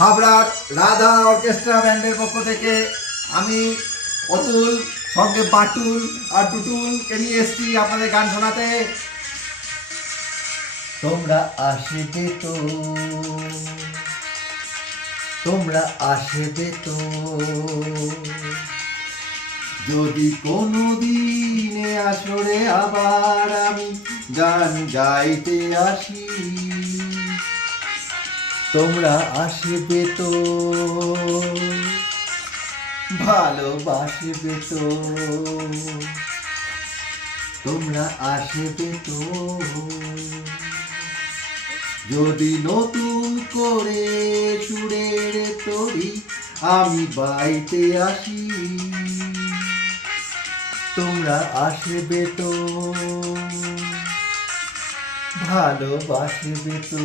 হাবড়ার Radha orchestra ব্যান্ডের পক্ষ থেকে আমি অতুল সঙ্গে বাটুল আর টুটুলকে নিয়ে এসেছি আপনাদের গান শোনাতে। তোমরা আসবে তো, তোমরা আসবে তো, যদি কোনো দিনে আসরে আবার আমি গান গাইতে আসি। তোমরা আসবে তো, ভালোবাসবে তো, তোমরা আসবে তো, যদি নতুন করে সুরের তরি আমি বাইতে আসি। তোমরা আসবে তো, ভালোবাসবে তো।